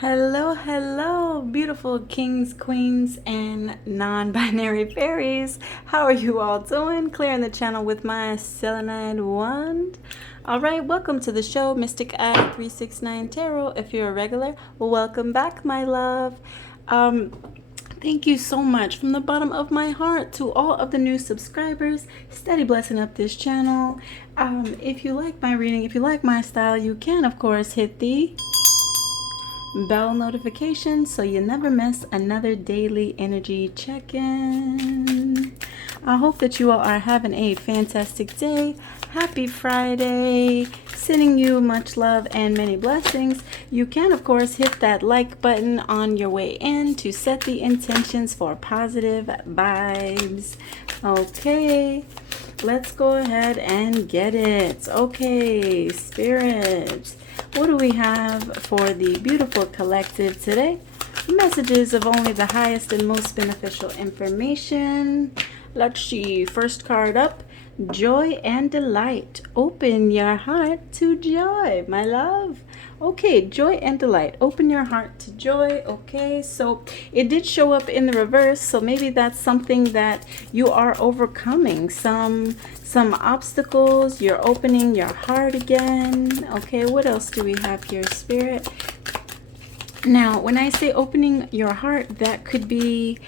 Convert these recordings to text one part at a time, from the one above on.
Hello, hello, beautiful kings, queens, and non-binary fairies. How are you all doing? Clearing the channel with my selenite wand. All right, welcome to the show, MysticEye369 Tarot. If you're a regular, welcome back, my love. Thank you so much from the bottom of my heart to all of the new subscribers. Steady blessing up this channel. If you like my reading, if you like my style, you can, of course, hit the bell notification so you never miss another daily energy check-in. I hope that you all are having a fantastic day. Happy Friday. Sending you much love and many blessings. You can, of course, hit that like button on your way in to set the intentions for positive vibes. Okay, let's go ahead and get it. Okay, Spirit, what do we have for the beautiful collective today? Messages of only the highest and most beneficial information. Let's see. First card up. Joy and delight. Open your heart to joy, my love. Okay, joy and delight. Open your heart to joy. Okay, so it did show up in the reverse, so maybe that's something that you are overcoming. Some obstacles. You're opening your heart again. Okay, what else do we have here, Spirit? Now, when I say opening your heart, that could be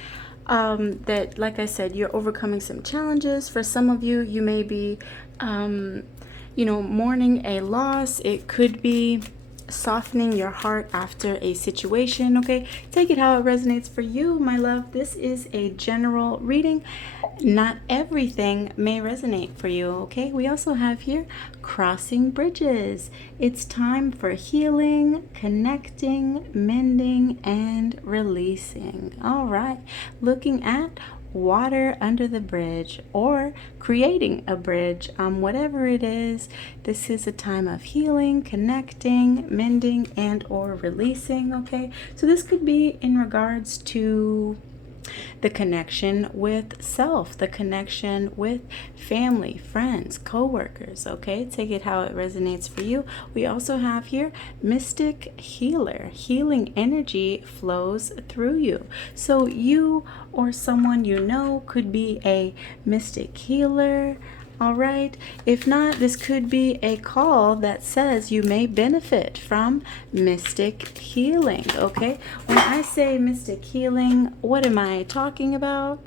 that, like I said, you're overcoming some challenges. For some of you, you may be, mourning a loss. It could be softening your heart after a situation. Okay, take it how it resonates for you, my love. This is a general reading. Not everything may resonate for you. Okay, we also have here crossing bridges. It's time for healing, connecting, mending, and releasing. All right, looking at water under the bridge or creating a bridge, whatever it is. This is a time of healing, connecting, mending, and or releasing. Okay, so this could be in regards to the connection with self, the connection with family, friends, co-workers. Okay, take it how it resonates for you. We also have here mystic healer. Healing energy flows through you. So you or someone you know could be a mystic healer. All right. If not, this could be a call that says you may benefit from mystic healing. Okay. When I say mystic healing, what am I talking about?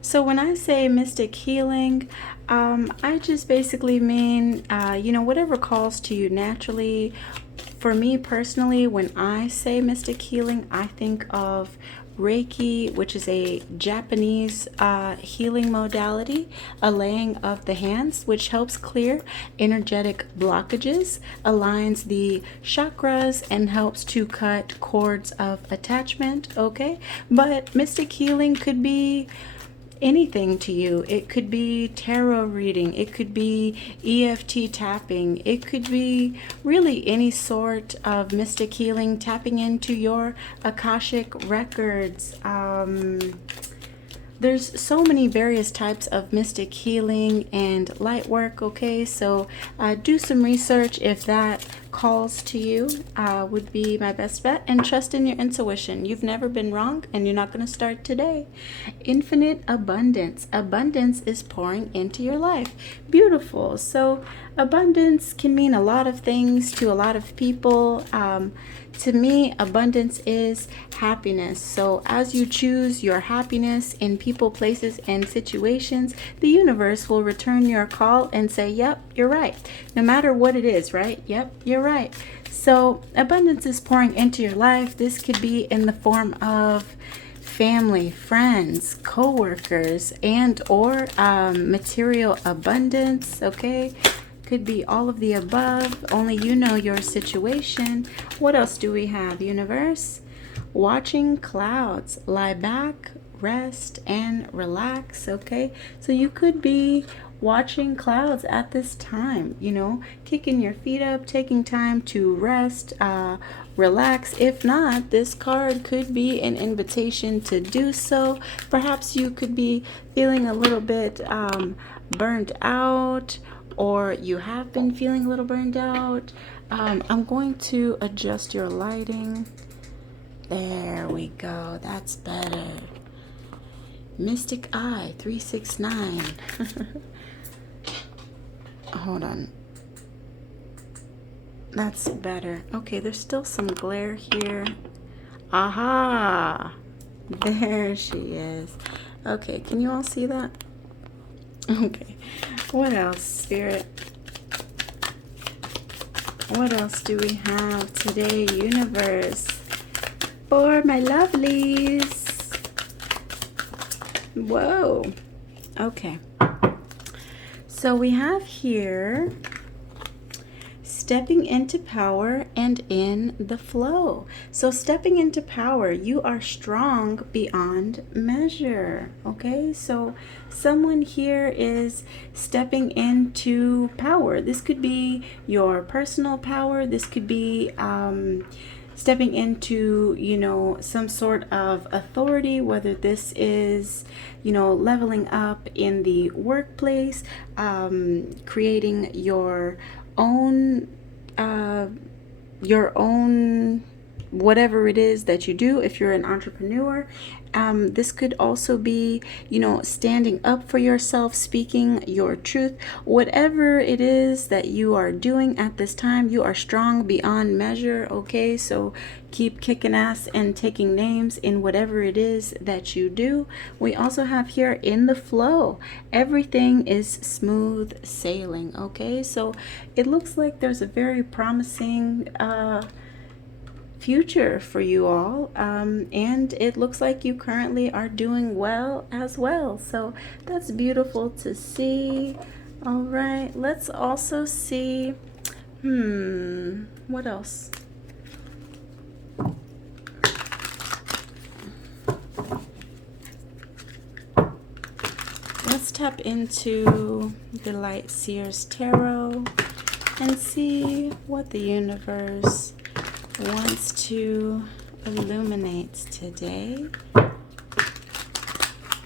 So when I say mystic healing, I just basically mean, whatever calls to you naturally. For me personally, when I say mystic healing, I think of Reiki, which is a Japanese healing modality, a laying of the hands, which helps clear energetic blockages, aligns the chakras, and helps to cut cords of attachment. Okay, but mystic healing could be anything to you. It could be tarot reading, it could be EFT tapping, it could be really any sort of mystic healing, tapping into your Akashic records. There's so many various types of mystic healing and light work. Okay, so do some research if that calls to you, would be my best bet, and trust in your intuition. You've never been wrong, and you're not going to start today. Infinite abundance. Abundance is pouring into your life. Beautiful. So abundance can mean a lot of things to a lot of people. To me, abundance is happiness. So as you choose your happiness in people, places, and situations, the universe will return your call and say, yep, you're right. No matter what it is, right? Yep, you're right. So abundance is pouring into your life. This could be in the form of family, friends, co-workers, and or material abundance. Okay, could be all of the above. Only you know your situation. What else do we have, universe? Watching clouds. Lie back, rest, and relax. Okay, so you could be watching clouds at this time, kicking your feet up, taking time to rest, relax. If not, this card could be an invitation to do so. Perhaps you could be feeling a little bit burned out, or you have been feeling a little burned out. I'm going to adjust your lighting. There we go. That's better. MysticEye369. Hold on. That's better. Okay, there's still some glare here. Aha! There she is. Okay, can you all see that? Okay. What else, Spirit? What else do we have today, Universe? For my lovelies. Whoa. Okay. So we have here stepping into power and in the flow. So stepping into power, you are strong beyond measure. Okay, so someone here is stepping into power. This could be your personal power. This could be stepping into, you know, some sort of authority, whether this is, you know, leveling up in the workplace, creating your own whatever it is that you do. If you're an entrepreneur, this could also be, you know, standing up for yourself, speaking your truth. Whatever it is that you are doing at this time, you are strong beyond measure. Okay, so keep kicking ass and taking names in whatever it is that you do. We also have here in the flow, everything is smooth sailing. Okay, so it looks like there's a very promising future for you all, and it looks like you currently are doing well as well, so that's beautiful to see. All right, let's also see what else. Let's tap into the Light Seers Tarot and see what the universe wants to illuminate today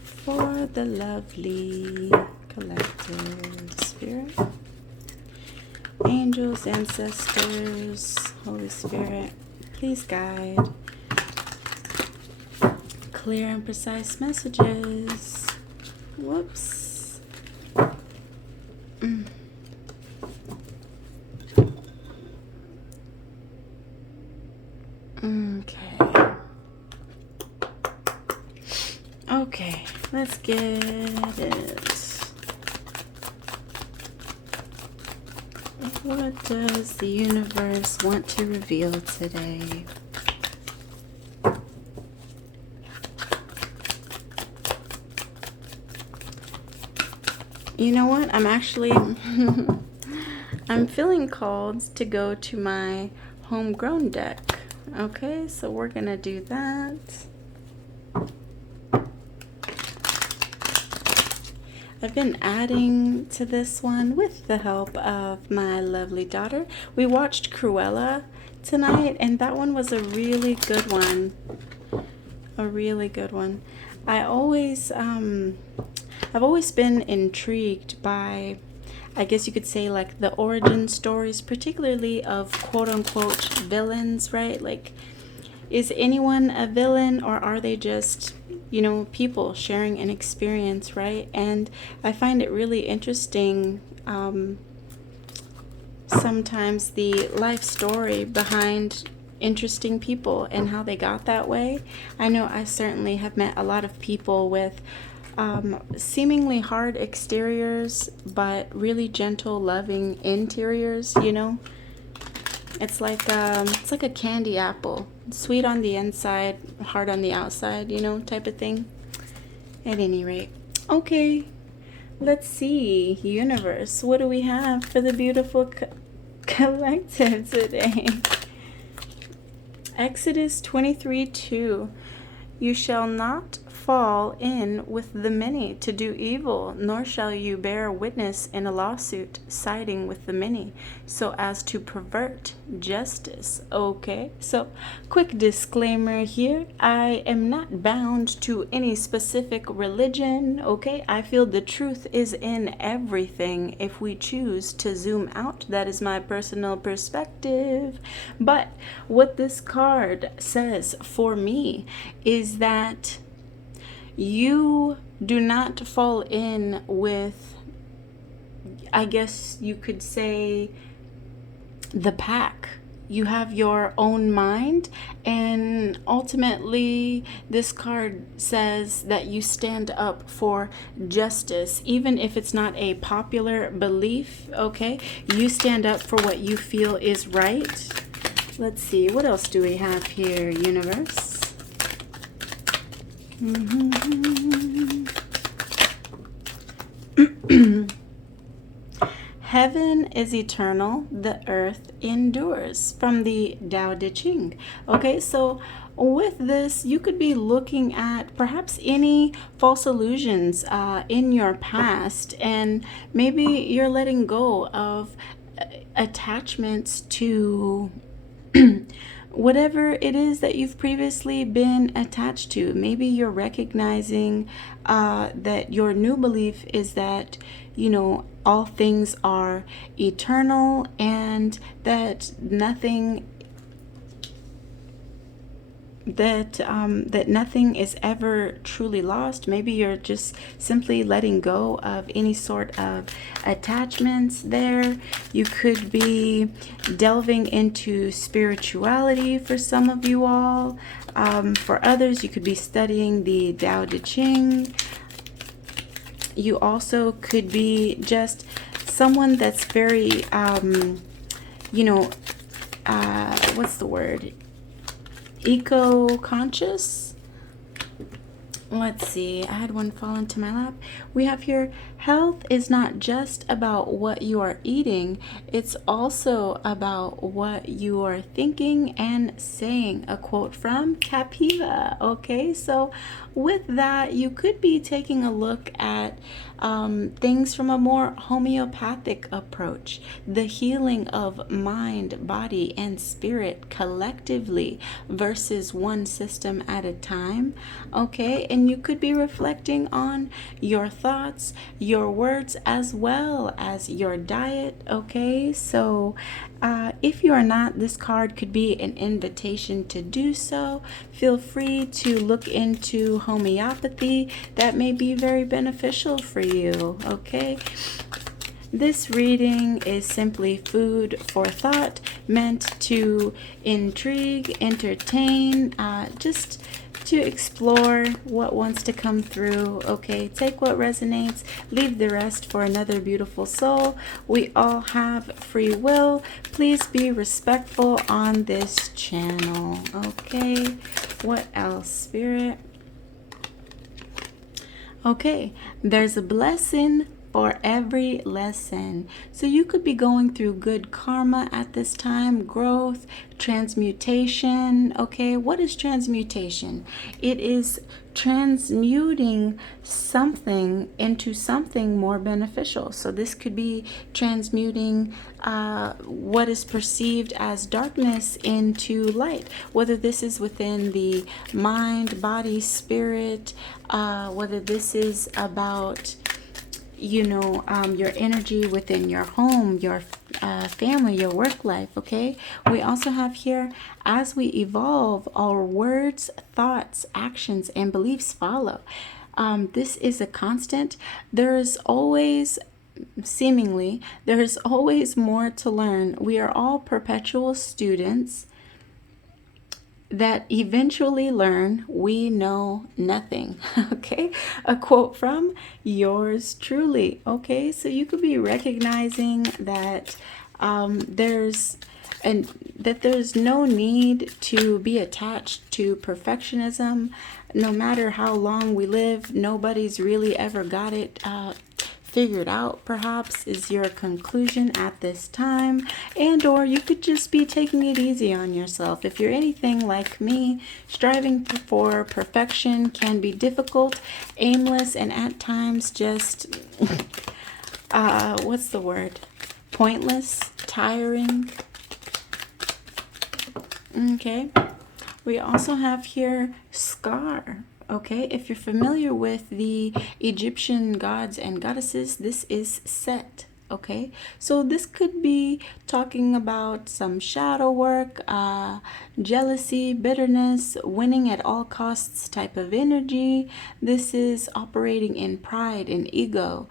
for the lovely collective. Spirit, angels, ancestors, Holy Spirit, please guide clear and precise messages. Whoops. Okay, let's get it. What does the universe want to reveal today? You know what? I'm actually I'm feeling called to go to my homegrown deck. Okay, so we're gonna do that. I've been adding to this one with the help of my lovely daughter. We watched Cruella tonight, and that one was a really good one. A really good one. I've always been intrigued by, I guess you could say, like the origin stories, particularly of quote-unquote villains, right? Like, is anyone a villain, or are they just, you know, people sharing an experience, right? And I find it really interesting sometimes the life story behind interesting people and how they got that way. I know I certainly have met a lot of people with seemingly hard exteriors, but really gentle, loving interiors, you know? It's like a candy apple. Sweet on the inside, hard on the outside, you know, type of thing. At any rate. Okay, let's see. Universe, what do we have for the beautiful collective today? Exodus 23:2. You shall not fall in with the many to do evil, nor shall you bear witness in a lawsuit siding with the many, so as to pervert justice. Okay, so quick disclaimer here. I am not bound to any specific religion. Okay, I feel the truth is in everything if we choose to zoom out. That is my personal perspective. But what this card says for me is that you do not fall in with, I guess you could say, the pack. You have your own mind, and ultimately this card says that you stand up for justice, even if it's not a popular belief. Okay, you stand up for what you feel is right. Let's see, what else do we have here, universe? Heaven is eternal, the earth endures, from the Tao Te Ching. Okay, so with this, you could be looking at perhaps any false illusions in your past, and maybe you're letting go of attachments to whatever it is that you've previously been attached to. Maybe you're recognizing that your new belief is that, you know, all things are eternal, and that nothing that nothing is ever truly lost. Maybe you're just simply letting go of any sort of attachments there. You could be delving into spirituality for some of you all. For others, you could be studying the Tao Te Ching. You also could be just someone that's very, you know, what's the word? Eco-conscious. Let's see, I had one fall into my lap. We have here, health is not just about what you are eating, it's also about what you are thinking and saying. A quote from Capiva. Okay, so with that, you could be taking a look at things from a more homeopathic approach, the healing of mind, body, and spirit collectively versus one system at a time. Okay, and you could be reflecting on your thoughts, your words, as well as your diet. Okay, so if you are not, this card could be an invitation to do so. Feel free to look into homeopathy. That may be very beneficial for you. Okay, this reading is simply food for thought, meant to intrigue, entertain, just to explore what wants to come through. Okay, take what resonates, leave the rest for another beautiful soul. We all have free will. Please be respectful on this channel. Okay, what else, Spirit? Okay, there's a blessing for every lesson. So you could be going through good karma at this time, growth, transmutation. Okay, what is transmutation? It is transmuting something into something more beneficial. So this could be transmuting what is perceived as darkness into light, whether this is within the mind, body, spirit, whether this is about, you know, your energy within your home, your family, your work life. Okay, we also have here, as we evolve, our words, thoughts, actions, and beliefs follow. This is a constant. There is always, seemingly, there is always more to learn. We are all perpetual students that eventually learn we know nothing. Okay, a quote from yours truly. Okay, so you could be recognizing that there's no need to be attached to perfectionism. No matter how long we live, nobody's really ever got it figured out, perhaps, is your conclusion at this time. And or you could just be taking it easy on yourself. If you're anything like me, striving for perfection can be difficult, aimless, and at times just, what's the word? Pointless, tiring. Okay. We also have here scar. Okay, if you're familiar with the Egyptian gods and goddesses, this is Set. Okay, so this could be talking about some shadow work, jealousy, bitterness, winning at all costs type of energy. This is operating in pride and ego.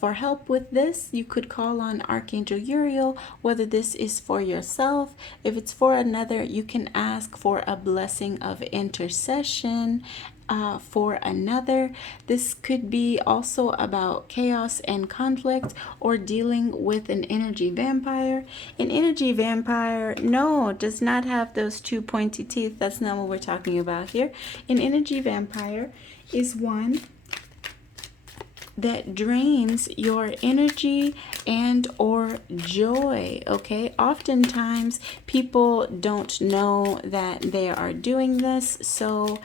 For help with this, you could call on Archangel Uriel, whether this is for yourself. If it's for another, you can ask for a blessing of intercession for another. This could be also about chaos and conflict, or dealing with an energy vampire. An energy vampire, no, does not have those two pointy teeth. That's not what we're talking about here. An energy vampire is one that drains your energy and or joy. Okay, oftentimes people don't know that they are doing this, so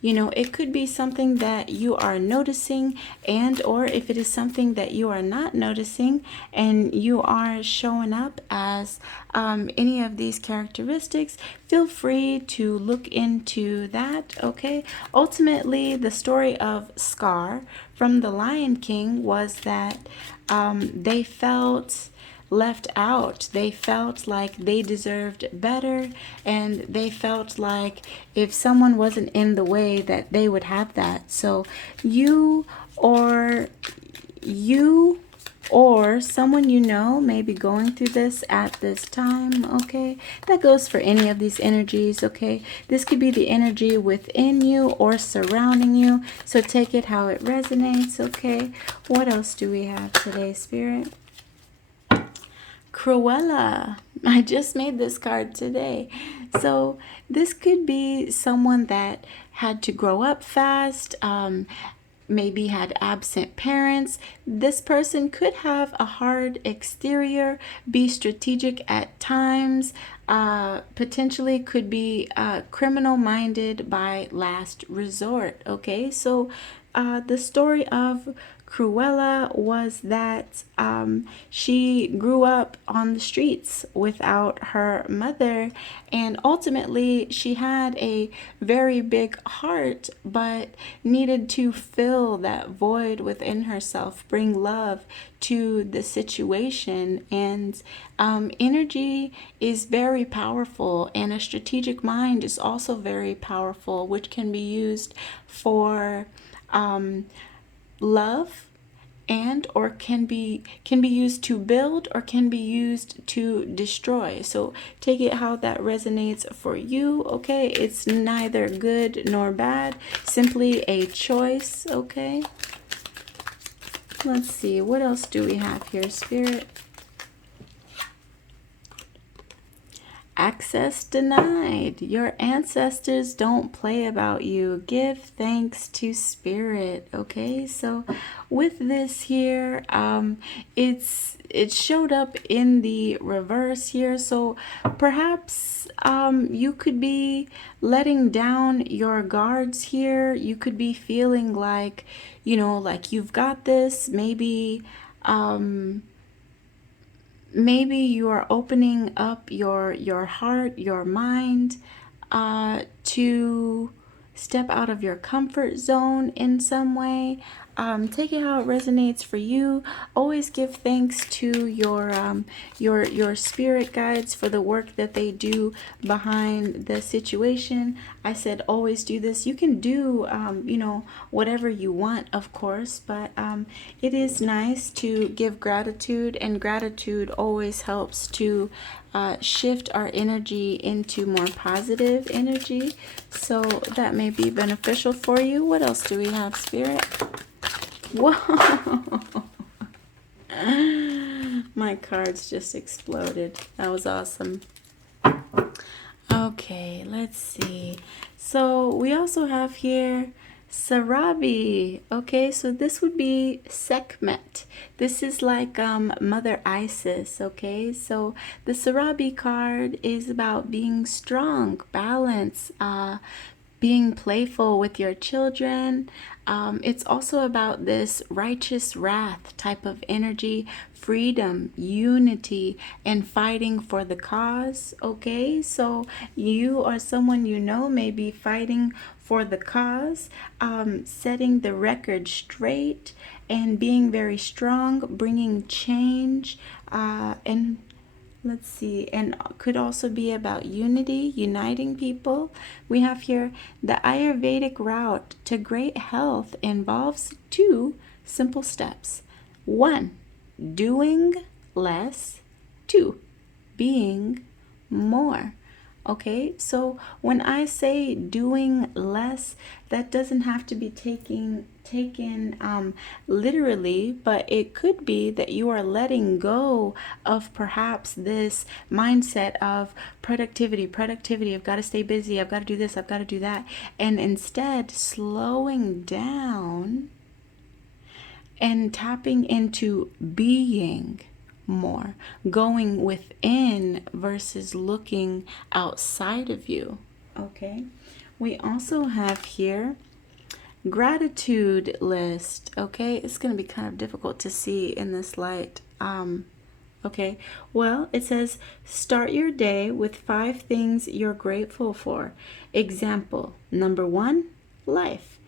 you know, it could be something that you are noticing, and or if it is something that you are not noticing and you are showing up as any of these characteristics, feel free to look into that. Okay, ultimately the story of Scar from the Lion King was that they felt left out. They felt like they deserved better, and they felt like if someone wasn't in the way that they would have that. So you or someone you know may be going through this at this time. Okay, that goes for any of these energies. Okay, this could be the energy within you or surrounding you, so take it how it resonates. Okay, what else do we have today, Spirit? Cruella. I just made this card today. So this could be someone that had to grow up fast, maybe had absent parents. This person could have a hard exterior, be strategic at times, potentially could be criminal minded by last resort. Okay, so the story of Cruella was that she grew up on the streets without her mother, and ultimately she had a very big heart but needed to fill that void within herself, bring love to the situation. And energy is very powerful, and a strategic mind is also very powerful, which can be used for love, and or can be used to build, or can be used to destroy. So take it how that resonates for you. Okay, it's neither good nor bad, simply a choice. Okay, let's see, what else do we have here, Spirit? Access denied. Your ancestors don't play about you. Give thanks to Spirit. Okay, so with this here, it showed up in the reverse here. So perhaps you could be letting down your guards here. You could be feeling like, you know, like you've got this. Maybe maybe you are opening up your heart, your mind, to step out of your comfort zone in some way. Take it how it resonates for you. Always give thanks to your spirit guides for the work that they do behind the situation. I said always do this. You can do you know, whatever you want, of course, but it is nice to give gratitude, and gratitude always helps to shift our energy into more positive energy. So that may be beneficial for you. What else do we have, Spirit? Whoa! My cards just exploded. That was awesome. Okay, let's see. So we also have here Sarabi. Okay, so this would be Sekhmet. This is like Mother Isis. Okay, so the Sarabi card is about being strong, balance, being playful with your children. It's also about this righteous wrath type of energy, freedom, unity, and fighting for the cause. Okay, so you or someone you know may be fighting for the cause, setting the record straight, and being very strong, bringing change, and let's see, and could also be about unity, uniting people. We have here the Ayurvedic route to great health involves two simple steps. One, doing less. Two, being more. Okay, so when I say doing less, that doesn't have to be taken literally, but it could be that you are letting go of perhaps this mindset of productivity. I've got to stay busy, I've got to do this, I've got to do that, and instead slowing down and tapping into being more, going within versus looking outside of you. Okay, we also have here gratitude list. Okay, it's going to be kind of difficult to see in this light. Okay, well, it says start your day with 5 things you're grateful for. Example number 1, life.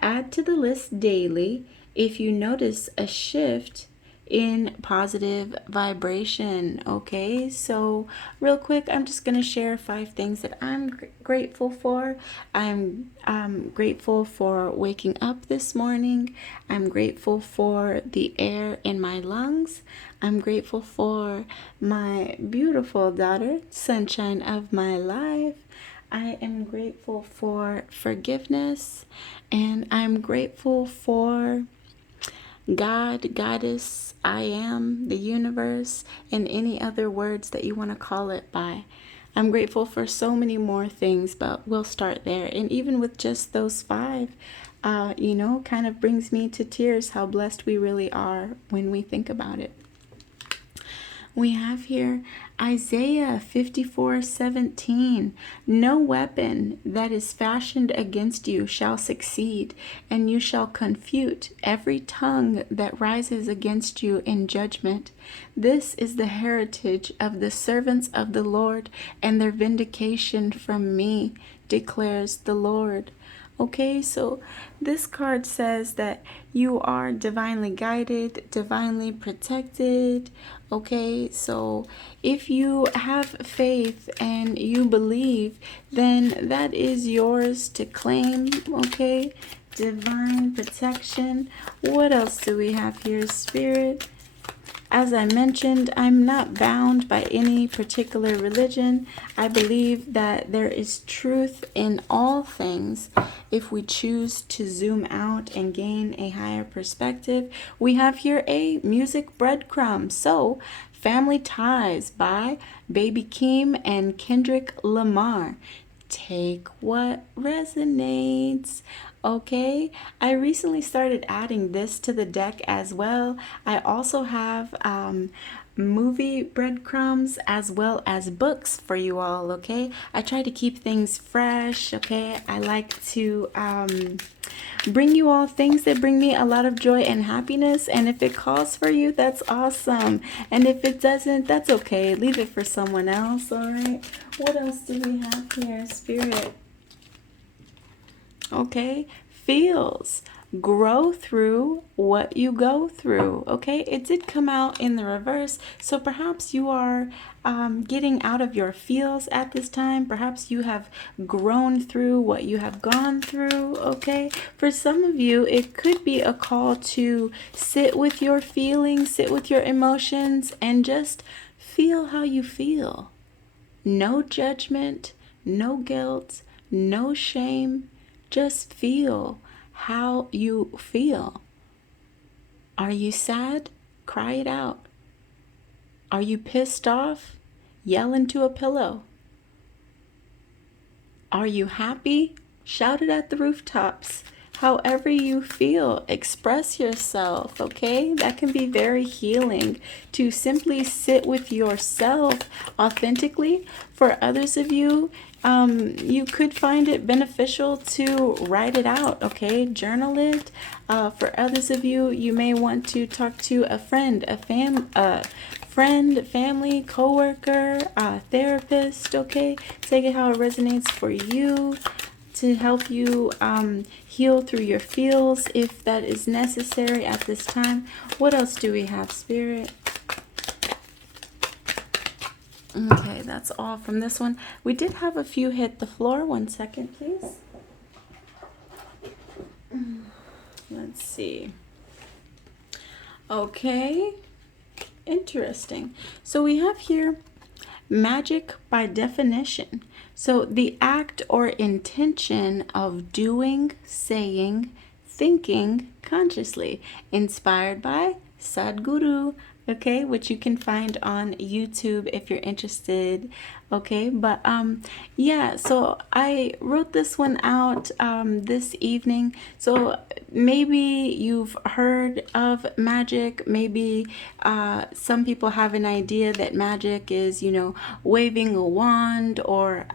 Add to the list daily if you notice a shift in positive vibration. Okay, so real quick, I'm just going to share 5 things that I'm grateful for. I'm grateful for waking up this morning. I'm grateful for the air in my lungs. I'm grateful for my beautiful daughter, sunshine of my life. I am grateful for forgiveness, and I'm grateful for God, Goddess, I am, the universe, and any other words that you want to call it by. I'm grateful for so many more things, but we'll start there. And even with just those 5, kind of brings me to tears how blessed we really are when we think about it. We have here Isaiah 54:17. No weapon that is fashioned against you shall succeed, and you shall confute every tongue that rises against you in judgment. This is the heritage of the servants of the Lord, and their vindication from me, declares the Lord. Okay, so this card says that you are divinely guided, divinely protected. Okay, so if you have faith and you believe, then that is yours to claim. Okay, divine protection. What else do we have here, Spirit? As I mentioned, I'm not bound by any particular religion. I believe that there is truth in all things if we choose to zoom out and gain a higher perspective. We have here a music breadcrumb. So, Family Ties by Baby Keem and Kendrick Lamar. Take what resonates. Okay, I recently started adding this to the deck as well. I also have movie breadcrumbs as well as books for you all. Okay, I try to keep things fresh. Okay, I like to bring you all things that bring me a lot of joy and happiness, and if it calls for you, that's awesome, and if it doesn't, that's okay. Leave it for someone else. All right, what else do we have here, Spirit? Okay, feels. Grow through what you go through. Okay, it did come out in the reverse, so perhaps you are getting out of your feels at this time. Perhaps you have grown through what you have gone through. Okay, for some of you, it could be a call to sit with your feelings, sit with your emotions, and just feel how you feel. No judgment, no guilt, no shame. Just feel how you feel. Are you sad? Cry it out. Are you pissed off? Yell into a pillow. Are you happy? Shout it at the rooftops. however you feel. Express yourself, okay? That can be very healing to simply sit with yourself authentically. For others of you, you could find it beneficial to write it out, okay? Journal it. For others of you, you may want to talk to a friend, friend, family, coworker, therapist, okay? Take it how it resonates for you to help you heal through your feels if that is necessary at this time. What else do we have, Spirit? Okay, that's all from this one. We did have a few hit the floor. 1 second, please. Let's see. Okay, interesting. So we have here magic by definition. So the act or intention of doing, saying, thinking consciously, inspired by Sadhguru, okay, which you can find on YouTube if you're interested, okay? But yeah, so I wrote this one out this evening. So maybe you've heard of magic. Maybe some people have an idea that magic is, you know, waving a wand or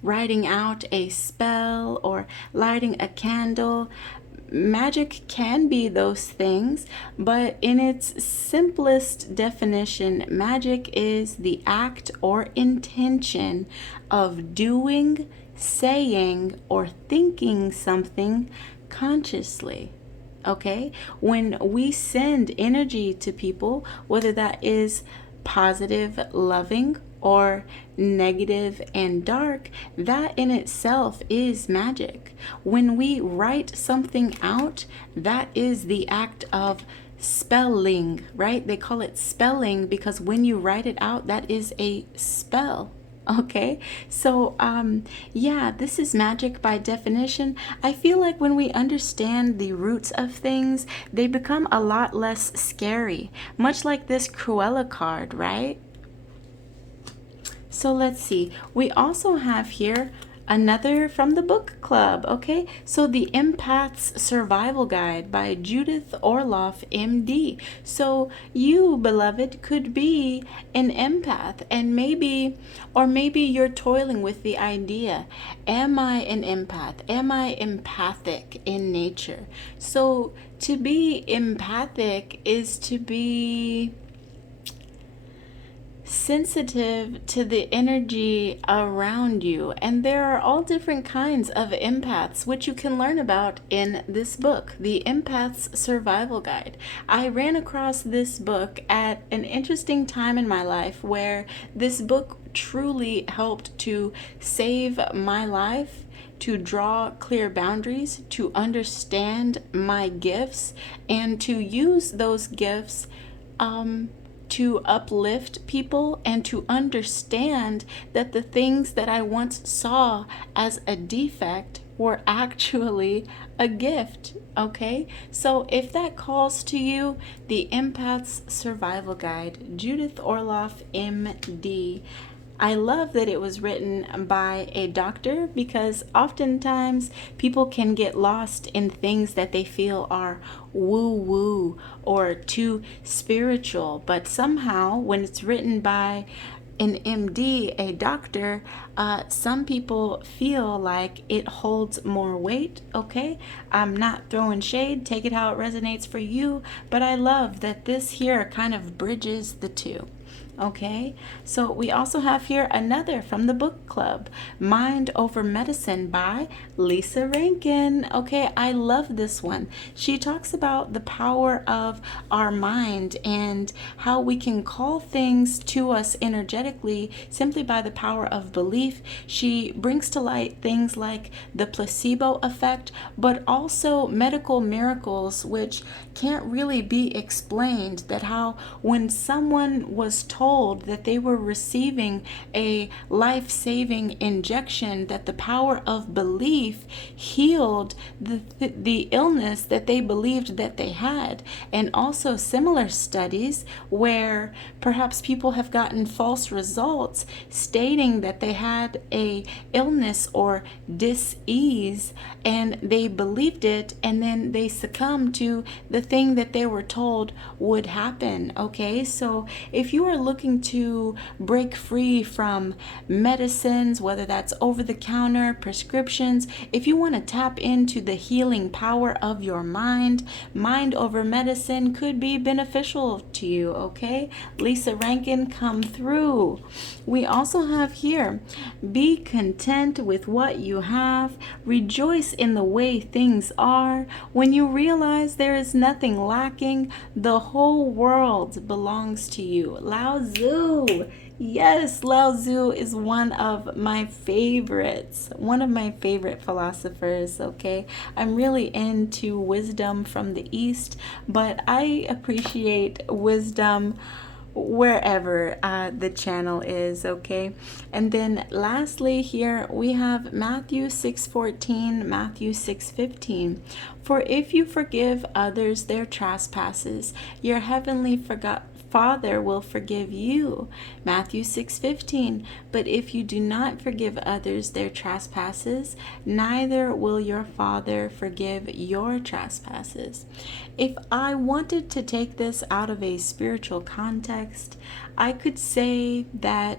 writing out a spell or lighting a candle. Magic can be those things, but in its simplest definition, magic is the act or intention of doing, saying, or thinking something consciously. Okay? When we send energy to people, whether that is positive, loving, or negative and dark, that in itself is magic. When we write something out, that is the act of spelling, right? They call it spelling because when you write it out, that is a spell. Okay, so yeah, this is magic by definition. I feel like when we understand the roots of things, they become a lot less scary, much like this Cruella card, right? So let's see. We also have here another from the book club, okay? So the Empaths Survival Guide by Judith Orloff, MD. So you, beloved, could be an empath, and maybe you're toiling with the idea, am I an empath? Am I empathic in nature? So to be empathic is to be sensitive to the energy around you, and there are all different kinds of empaths, which you can learn about in this book, the Empaths Survival Guide. I ran across this book at an interesting time in my life where this book truly helped to save my life, to draw clear boundaries, to understand my gifts, and to use those gifts to uplift people and to understand that the things that I once saw as a defect were actually a gift. Okay, so if that calls to you, the Empaths Survival Guide, Judith Orloff, MD. I love that it was written by a doctor because oftentimes people can get lost in things that they feel are woo-woo or too spiritual. But somehow when it's written by an MD, a doctor, some people feel like it holds more weight, okay? I'm not throwing shade, take it how it resonates for you, but I love that this here kind of bridges the two. Okay, so we also have here another from the book club, Mind Over Medicine by Lisa Rankin. Okay, I love this one. She talks about the power of our mind and how we can call things to us energetically simply by the power of belief. She brings to light things like the placebo effect, but also medical miracles, which can't really be explained. That how when someone was told told that they were receiving a life-saving injection, that the power of belief healed the illness that they believed that they had. And also similar studies where perhaps people have gotten false results stating that they had a illness or dis-ease, and they believed it, and then they succumbed to the thing that they were told would happen. Okay, so if you are looking to break free from medicines, whether that's over the counter, prescriptions, if you want to tap into the healing power of your mind, mind over medicine could be beneficial to you. Okay, Lisa Rankin, come through. We also have here, be content with what you have, rejoice in the way things are. When you realize there is nothing lacking, the whole world belongs to you. Lao Tzu. Yes, Lao Tzu is one of my favorites, one of my favorite philosophers. Okay, I'm really into wisdom from the East, but I appreciate wisdom wherever the channel is. Okay, and then lastly here we have Matthew 6:14, Matthew 6:15. For if you forgive others their trespasses, your heavenly Father will forgive you. Matthew 6:15. But if you do not forgive others their trespasses, neither will your Father forgive your trespasses. If I wanted to take this out of a spiritual context, I could say that,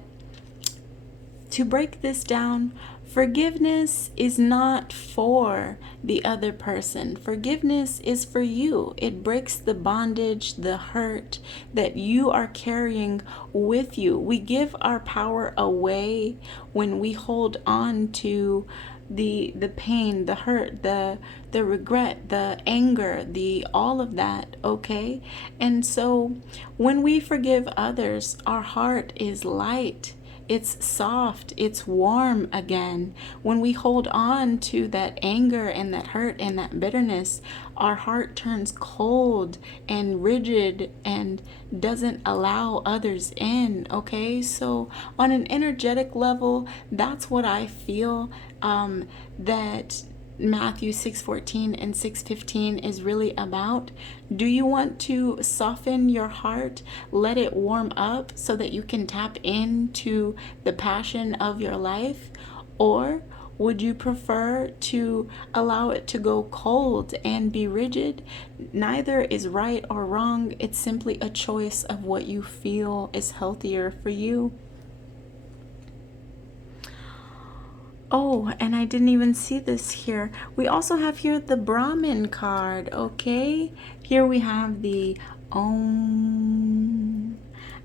to break this down, forgiveness is not for the other person. Forgiveness is for you. It breaks the bondage, the hurt that you are carrying with you. We give our power away when we hold on to the pain, the hurt, the regret, the anger, the all of that. Okay, and so when we forgive others, our heart is light. It's soft, it's warm again. When we hold on to that anger and that hurt and that bitterness, our heart turns cold and rigid and doesn't allow others in. Okay, so on an energetic level, that's what I feel that Matthew 6:14 and 6:15 is really about. Do you want to soften your heart, let it warm up so that you can tap into the passion of your life? Or would you prefer to allow it to go cold and be rigid? Neither is right or wrong. It's simply a choice of what you feel is healthier for you. Oh, and I didn't even see this here. We also have here the Brahman card. Okay, here we have the Om.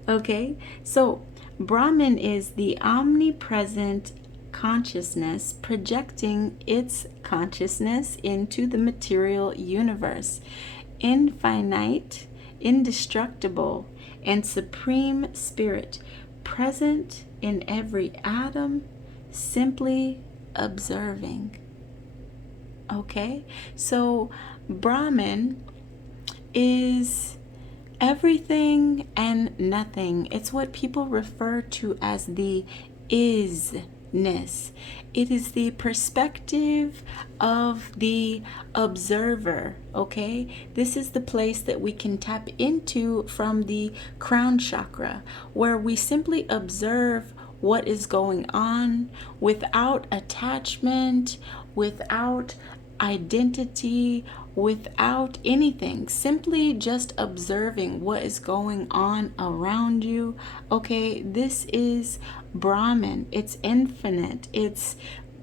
Okay, so Brahman is the omnipresent consciousness projecting its consciousness into the material universe. Infinite, indestructible, and supreme spirit, present in every atom, simply observing. Okay, so Brahman is everything and nothing. It's what people refer to as the isness. It is the perspective of the observer. Okay, this is the place that we can tap into from the crown chakra, where we simply observe what is going on without attachment, without identity, without anything, simply just observing what is going on around you. Okay, this is Brahman. It's infinite, it's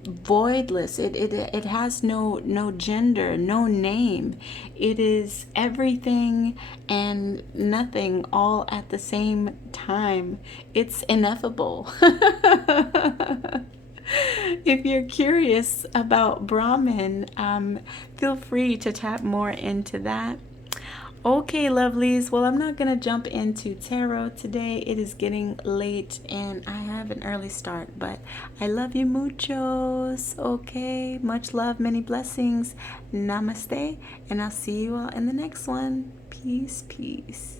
voidless, it has no gender, no name. It is everything and nothing all at the same time. It's ineffable. If you're curious about Brahman, feel free to tap more into that. Okay, lovelies. Well, I'm not going to jump into tarot today. It is getting late and I have an early start, but I love you muchos. Okay, much love, many blessings. Namaste, and I'll see you all in the next one. Peace, peace.